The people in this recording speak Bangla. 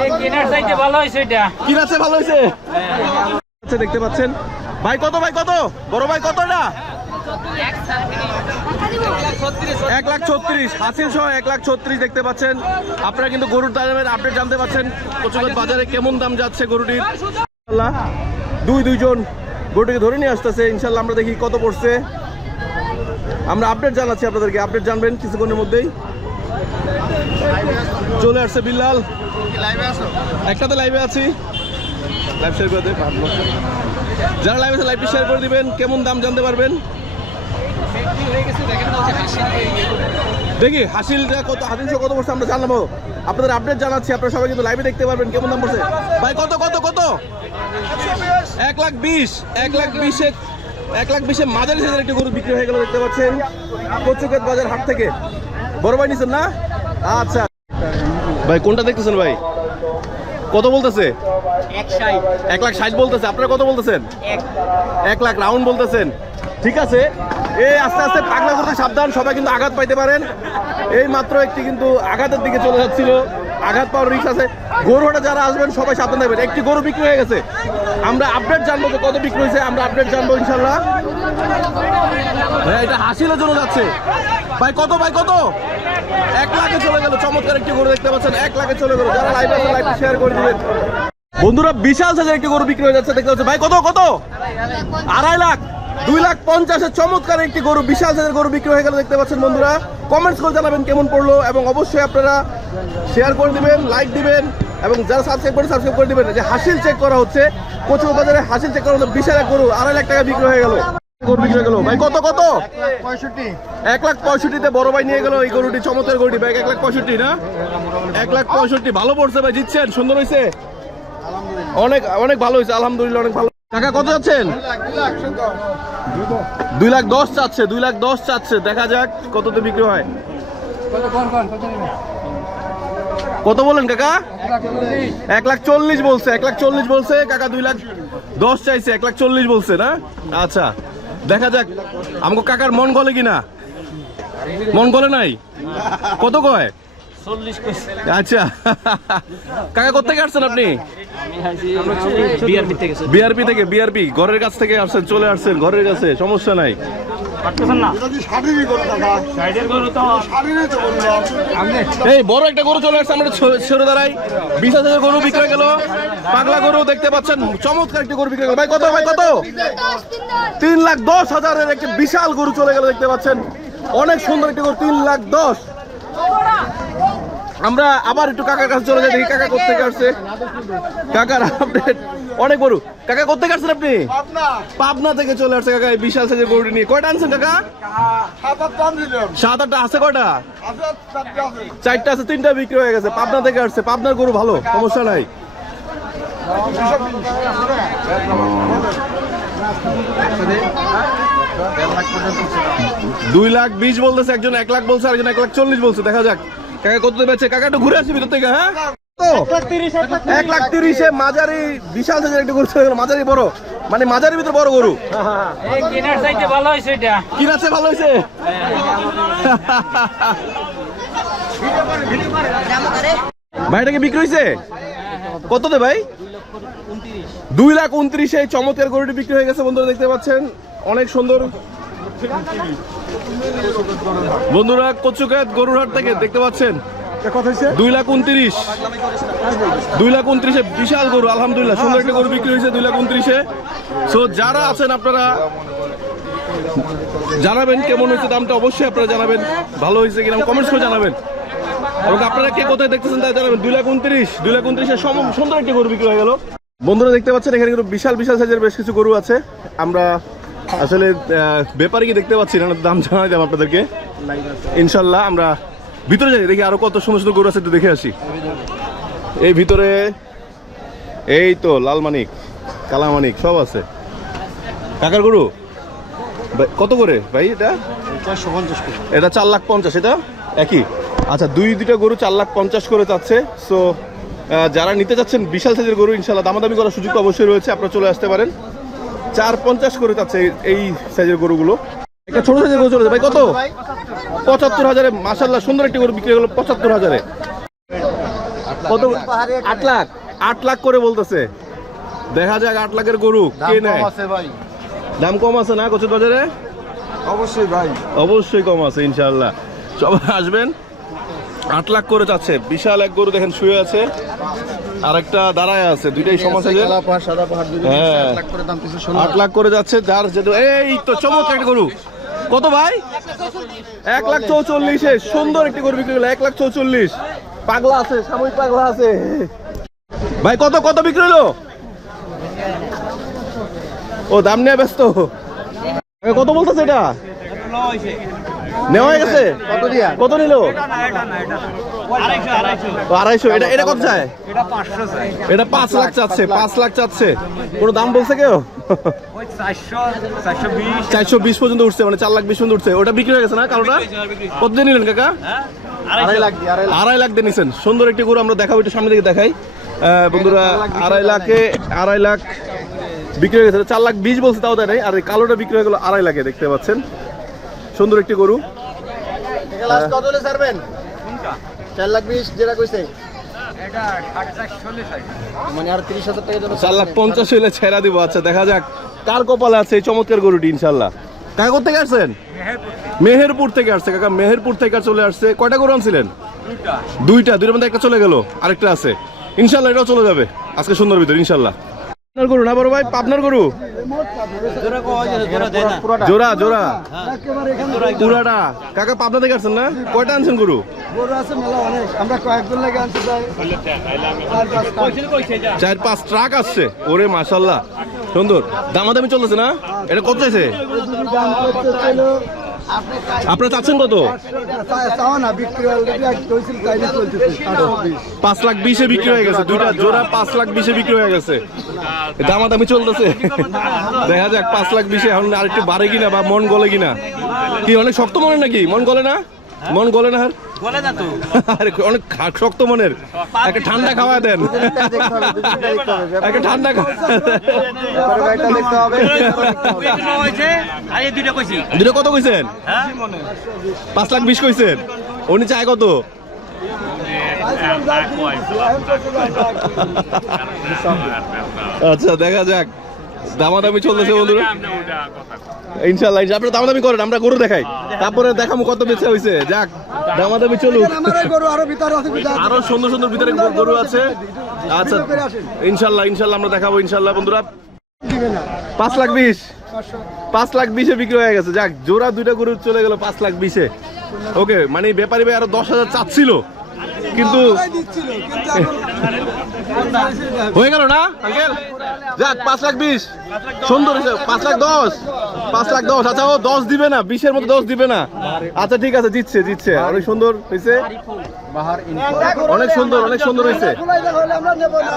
এই চাইতে ভালো হয়েছে এটা। কি আছে ভালো হয়েছে আচ্ছা দেখতে পাচ্ছেন। ভাই কত ভাই কত? বড় ভাই কত এটা? এক লাখ ছত্রিশ। হাসিল সহ এক লাখ ছত্রিশ দেখতে পাচ্ছেন। আপনারা কিন্তু গরুর দামের আপডেট জানতে পাচ্ছেন। কচুগাছ বাজারে কেমন দাম যাচ্ছে গরুটির? ইনশাল্লাহ দুই দুইজন গরুটিকে ধরে নিয়ে আসতেছে। ইনশাল্লাহ আমরা দেখি কত পড়ছে। আমরা আপডেট জানাচ্ছি আপনাদেরকে। আপডেট জানবেন কিছুক্ষণের মধ্যেই। চলে আসছে বিল্লাল। একটাতে লাইভে আছি। লাইভ শেয়ার করে দেন যারা লাইভ আছে লাইভটি শেয়ার করে দিবেন। কেমন দাম জানতে পারবেন? দেখি, হাসিলটা কত হাসিলটা কত বসে আমরা জানাব আপনাদের আপডেট জানাচ্ছি, আপনারা সবাই কিন্তু লাইভে দেখতে পারবেন। কেমন দাম পড়ছে? ভাই, কত কত কত? এক লাখ বিশ, এক লাখ বিশে, এক লাখ বিশে মাঝারি সাইজের একটি গরু বিক্রি হয়ে গেল, দেখতে পাচ্ছেন। কচুকেত বাজার হাট থেকে। বড় ভাই নিছেন না? আচ্ছা। ভাই, কোনটা দেখতেছেন ভাই? কত বলতেছে? এক লাখ ষাট বলতেছে। আপনারা কত বলতেছেন? এক লাখ রাউন্ড বলতেছেন। ঠিক আছে। এই আস্তে আস্তে পাগলা করতে সাবধান, সবাই কিন্তু আঘাত পাইতে পারেন। এই মাত্র একটি কিন্তু আঘাতের দিকে চলে যাচ্ছিল। আঘাত পাওয়ার রিক্স আছে। গরুটা যারা আসবেন, সবাই সাবধান থাকবেন। একটি গরু বিক্রি হয়ে গেছে। আমরা আপডেট জানব যে কত বিক্রি হয়েছে। আমরা আপডেট জানব ইনশাল্লাহ এটা হাসিলের জন্য যাচ্ছে। ভাই, কত ভাই, কত? এক লাখে চলে গেল। চমৎকার একটি গরু দেখতে পাচ্ছেন। এক লাখে চলে গেল। যারা লাইভ আছে লাইভটি শেয়ার করে দিবেন। বন্ধুরা, বিশাল সাইজের একটি গরু বিক্রি হয়ে যাচ্ছে। দেখতে পাচ্ছেন। ভাই, কত কত? আড়াই লাখ, দুই লাখ পঞ্চাশের চমৎকার একটি গরু, বিশাল সাইজের গরু বিক্রি হয়ে গেল। দেখতে পাচ্ছেন বন্ধুরা। কমেন্টস করে জানাবেন কেমন পড়ল এবং অবশ্যই আপনারা শেয়ার করে দিবেন লাইক দিবেন এবং যারা সাবস্ক্রাইব করে সাবস্ক্রাইব করে দিবেন। যে হাসিল চেক করা হচ্ছে কচু বাজারে হাসিল চেক করা হচ্ছে। বিশাল এক গরু, আড়াই লাখ টাকা বিক্রি হয়ে গেল। ভাই, কত কত? এক লাখ পঁয়ষট্টিতে বড় ভাই নিয়ে এই গরুটি গরুটি। এক লাখ না? এক লাখ পঁয়ষট্টি। ভালো পড়ছে সুন্দর হয়েছে অনেক অনেক ভালো হয়েছে আলহামদুলিল্লাহ, অনেক টাকা দুই লাখ দশ চাচ্ছে, দুই লাখ দশ চাচ্ছে। দেখা যাক কততে বিক্রি হয়। কত বলেন কাকা? এক লাখ চল্লিশ বলছে এক লাখ চল্লিশ বলছে কাকা দুই লাখ দশ চাইছে এক লাখ চল্লিশ বলছে না? আচ্ছা দেখা যাক। আমাকে কাকার মন গলে কিনা? মন গলে নাই? কত কয়? আচ্ছা কাকা কোথেকে আসছেন আপনি? বিআরপি থেকে। বিআরপি থেকে বিআরপি ঘরের কাছ থেকে আসছেন চলে আসছেন ঘরের কাছে সমস্যা নাই। পারতেছেন না? সাইডের গরু তো এই বড় একটা গরু চলে আসছে আমরা ছেড়ে দাঁড়াই। বিশ হাজার গরু বিক্রি গেল। পাগলা গরু দেখতে পাচ্ছেন। চমৎকার একটি গরু বিক্রি গেল। ভাই কত ভাই কত? তিন লাখ দশ হাজারের একটি বিশাল গরু চলে গেল দেখতে পাচ্ছেন। অনেক সুন্দর একটি গরু তিন লাখ দশ। আমরা আবার একটু কাকার কাছে চলে যাই দেখি কাকা কোথেকে আসছে। কাকার আপডেট অনেক বড়। কাকা কোথেকে আসছেন আপনি? পাবনা। থেকে চলে আসছে কাকা বিশাল সাইজের গরুটি নিয়ে। কয়টা আনছেন কাকা? সাত আটটা আছে কয়টা? চারটা আছে তিনটা বিক্রি হয়ে গেছে। পাবনা থেকে আসছে। পাবনার গরু ভালো সমস্যা নাই। দুই লাখ বিশ বলতেছে একজন এক লাখ বলছে একজন এক লাখ চল্লিশ বলছে। দেখা যাক। কাকা কত বেচে কাকা একটু ঘুরে আসবি তোর থেকে হ্যাঁ? কত? এক লাখ তিরিশে মাঝারি বিশাল সাইজের একটা গরু মাঝারি বড়। মানে মাঝারি ভিতরে বড় গরু। এই চাইতে ভালো হয়েছে এটা। কি আছে ভালো হয়েছে? ভাইটাকে বিক্রি হয়েছে? কত দে ভাই? দুই লাখ উনত্রিশে। চমৎকার গরুটি বিক্রি হয়ে গেছে বন্ধুরা দেখতে পাচ্ছেন। অনেক সুন্দর। বন্ধুরা কচুকাত গরুর হাট থেকে দেখতে পাচ্ছেন। দুই লাখ উনত্রিশ। দুই লাখ উনত্রিশে বিশাল গরু, আলহামদুলিল্লাহ। সুন্দর একটা গরু বিক্রি হয়েছে দুই লাখ উনত্রিশে। সো যারা আছেন আপনারা, জানাবেন কেমন হয়েছে দামটা, অবশ্যই আপনারা জানাবেন। ভালো হয়েছে কিনা কমেন্টস করে জানাবেন। এবং আপনারা কে কোথায় দেখতেছেন তাই জানাবেন। দুই লাখ উনত্রিশ, দুই লাখ উনত্রিশে সুন্দর একটি গরু বিক্রি হয়ে গেল। বন্ধুরা, দেখতে পাচ্ছেন, এখানে কিন্তু বিশাল বিশাল সাইজের বেশ কিছু গরু আছে। আমরা আসলে ব্যাপারে কি দেখতে পাচ্ছি না, দাম জানাই দাম আপনাদেরকে। ইনশাল্লাহ আমরা ভিতরে যাই, দেখি আরও কত সুন্দর সুন্দর গরু আছে দেখে আসি। এই ভিতরে, এই তো লালমানিক কালামানিক সব আছে। কাকার গরু? কত করে? ভাই, এটা? এটা চার লাখ পঞ্চাশ, এটা? একই। আচ্ছা দুই, দুইটা গরু চার লাখ পঞ্চাশ করে চাচ্ছে সো যারা নিতে চাচ্ছেন বিশাল সাইজের গরু ইনশাল্লাহ দামাদামি করার সুযোগ অবশ্যই রয়েছে, আপনারা চলে আসতে পারেন। চার পঞ্চাশ করে চাচ্ছে এই- সাইজের গরুগুলো। একটা ছোট সাইজের গরু চলে ভাই, কত? পঁচাত্তর হাজারে মাসাল্লাহ সুন্দর একটি গরু বিক্রি হলো পঁচাত্তর হাজারে। কত? আট লাখ। আট লাখ করে বলতেছে। দেখা যাক আট লাখের গরু কে নেয়। ভাই। দাম কম আছে না কচুর বাজারে? অবশ্যই ভাই। অবশ্যই কম আছে ইনশাল্লাহ সবাই আসবেন। আট লাখ করে যাচ্ছে। বিশাল এক গরু দেখেন শুয়ে আছে। আর একটা দাঁড়ায় আছে। দুইটাই পাহাড় দুই হ্যাঁ। আট লাখ করে যাচ্ছে। যার যেটা এই তো চমৎকার একটা গরু। কত ভাই? এক লাখ চৌচল্লিশে সুন্দর একটি গরু বিক্রি হলো এক লাখ চৌচল্লিশ। পাগলা আছে সাময়িক পাগলা আছে। ভাই কত কত বিক্রি হলো? ও দাম নিয়ে ব্যস্ত। কত বলতেছে এটা? নেওয়া হয়ে গেছে? কত দিয়া? কত নিল? আড়াইশো। এটা এটা কত চায়। এটা পাঁচ লাখ চাচ্ছে পাঁচ লাখ চাচ্ছে। কোনো দাম বলছে কেউ? চারশো বিশ পর্যন্ত উঠছে মানে চার লাখ বিশ পর্যন্ত উঠছে। ওটা বিক্রি হয়ে গেছে না কালোটা? কত দিয়ে নিলেন কাকা? আড়াই লাখ দিয়ে আড়াই লাখ। দিয়ে নিছেন। সুন্দর একটি গরু আমরা দেখাবো একটু সামনে দিকে দেখাই। বন্ধুরা আড়াই লাখে আড়াই লাখ বিক্রি হয়ে গেছে। চার লাখ বিশ বলছে তাও দেয় নাই। আর কালোটা বিক্রি হয়ে গেল আড়াই লাখে দেখতে পাচ্ছেন। সুন্দর একটি গরু। চার লাখ বিশ যেটা কইছে। মানে চার লাখ পঞ্চাশ হইলে ছেড়া দিব। আচ্ছা দেখা যাক। কার কপালে আছে এই চমৎকার গরুটি ইনশাল্লাহ কাকা কোথেকে আসছেন? মেহেরপুর থেকে আসছে কাকা মেহেরপুর থেকে চলে আসছে। কয়টা গরু আনছিলেন? দুইটা। দুইটার মধ্যে একটা চলে গেল আরেকটা আছে। ইনশাল্লাহ এটাও চলে যাবে আজকে সুন্দর ভিতর ইনশাল্লাহ আপনার গরু না বড় ভাই? পাবনার গরু? জোড়া জোড়া পুরাটা। কাকা পাবনা থেকে আসছেন না? কয়টা আনছেন গরু? চার পাঁচ। ট্রাক আসছে। ওরে মাশাল্লাহ সুন্দর। দামাদামি চলতেছে না? এটা কত ছিল আপনারা চাচ্ছেন কত? পাঁচ লাখ বিশে বিক্রি হয়ে গেছে। দুইটা জোড়া পাঁচ লাখ বিশে বিক্রি হয়ে গেছে। দামাদামি চলতেছে। দেখা যাক পাঁচ লাখ বিশে এখন আরেকটু বাড়ে কিনা বা মন গলে কিনা। কি, অনেক শক্ত মনের নাকি? মন গলে না? মন গলে না বলে না তো। আরে অনেক শক্ত মনের। একটা ঠান্ডা খাওয়া দেন। একটা ঠান্ডা দুটো কত কইছেন? হ্যাঁ? পাঁচ লাখ বিশ কইছেন। উনি চায় কত? আচ্ছা দেখা যাক। দামাদামি চলতেছে বন্ধুরা। ইনশাল্লাহ আপনারা দামাদামি করেন আমরা গরু দেখাই। তারপরে দেখামু কত বেচা হয়েছে যাক দামাদামি চলুক। আমার এই গরু আরও ভিতরে আছে বিদায় আরও সুন্দর সুন্দর ভিতরে গরু আছে। আচ্ছা ইনশাল্লাহ ইনশাল্লাহ আমরা দেখাবো ইনশাল্লাহ বন্ধুরা। পাঁচ লাখ বিশ। পাঁচ লাখ বিশে বিক্রি হয়ে গেছে। যাক জোড়া দুইটা গরু চলে গেল পাঁচ লাখ বিশে। ওকে মানে ব্যাপারী ভাই আরও দশ হাজার চাচ্ছিল। কিন্তু হয়ে গেল না আঙ্কেল? যাক পাঁচ লাখ বিশ। সুন্দর হয়েছে। পাঁচ লাখ দশ। পাঁচ লাখ দশ। আচ্ছা ও দশ দিবে না বিশের মতো দশ দিবে না। আচ্ছা ঠিক আছে জিতছে জিতছে অনেক সুন্দর হয়েছে। অনেক সুন্দর অনেক সুন্দর হয়েছে। আমরা নেব না